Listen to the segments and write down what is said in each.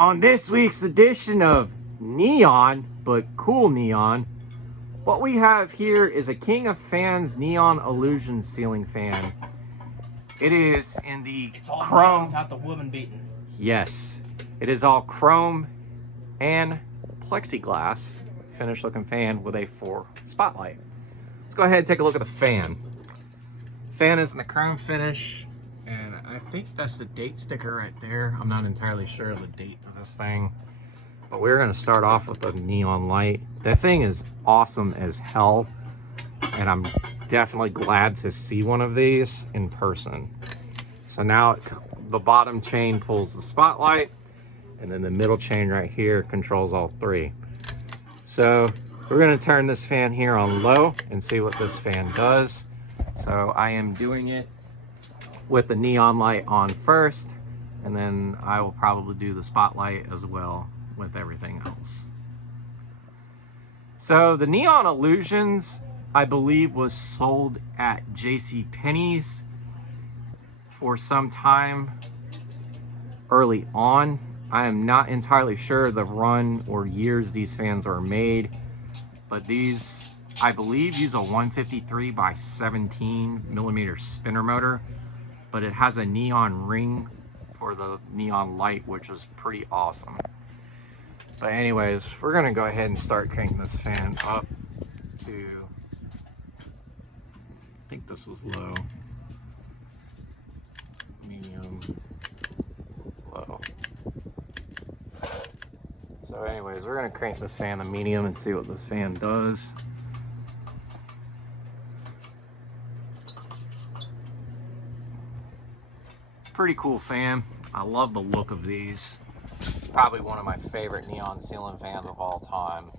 On this week's edition of Neon, but Cool Neon, what we have here is a King of Fans Neon Illusion ceiling fan. It is in the all chrome without the woman beaten. Yes, it is all chrome and plexiglass finish looking fan with a 4 spotlight. Let's go ahead and take a look at the fan. Fan is in the chrome finish, and I think that's the date sticker right there. I'm not entirely sure of the date of this thing, but we're going to start off with a neon light. That thing is awesome as hell, and I'm definitely glad to see one of these in person. So now the bottom chain pulls the spotlight, and then the middle chain right here controls all 3. So we're going to turn this fan here on low and see what this fan does. So I am doing it with the neon light on first, and then I will probably do the spotlight as well with everything else. So the Neon Illusions, I believe, was sold at JCPenney's for some time early on. I am not entirely sure the run or years these fans are made, but these, I believe, use a 153 by 17 millimeter spinner motor, but it has a neon ring for the neon light, which is pretty awesome. But anyways, we're gonna go ahead and start cranking this fan up to, I think this was low, medium, low. So anyways, we're gonna crank this fan to medium and see what this fan does. Pretty cool fan. I love the look of these. It's probably one of my favorite neon ceiling fans of all time.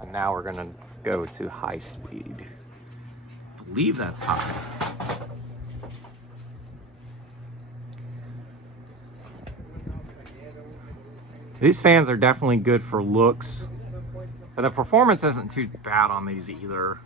And now we're gonna go to high speed. I believe that's high. These fans are definitely good for looks, but the performance isn't too bad on these either.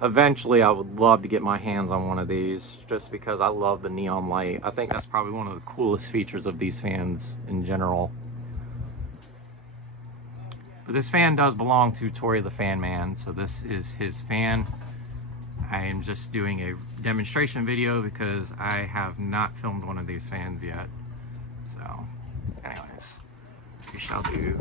Eventually, I would love to get my hands on one of these just because I love the neon light. I think that's probably one of the coolest features of these fans in general. But this fan does belong to Tori the Fan Man, so this is his fan. I am just doing a demonstration video because I have not filmed one of these fans yet. So, anyways, we shall do.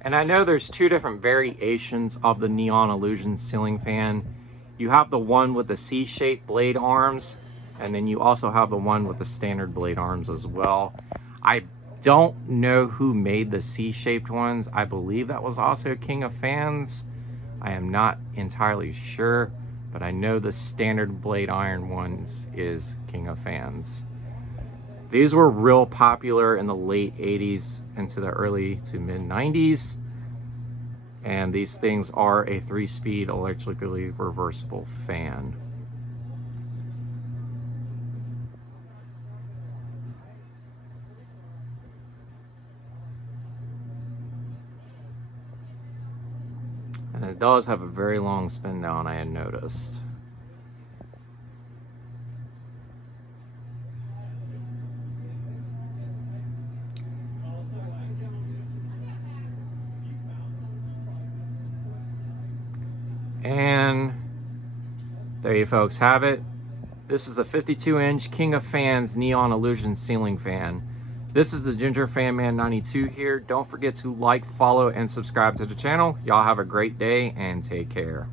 And I know there's 2 different variations of the Neon Illusion ceiling fan. You have the one with the C-shaped blade arms, and then you also have the one with the standard blade arms as well. I don't know who made the C-shaped ones. I believe that was also King of Fans. I am not entirely sure, but I know the standard blade iron ones is King of Fans. These were real popular in the late 80s into the early to mid 90s. And these things are a 3-speed electrically reversible fan. And it does have a very long spin down, I had noticed. And there you folks have it. This is a 52-inch King of Fans Neon Illusion ceiling fan. This is the Ginger Fan Man 92 here. Don't forget to like, follow, and subscribe to the channel. Y'all have a great day and take care.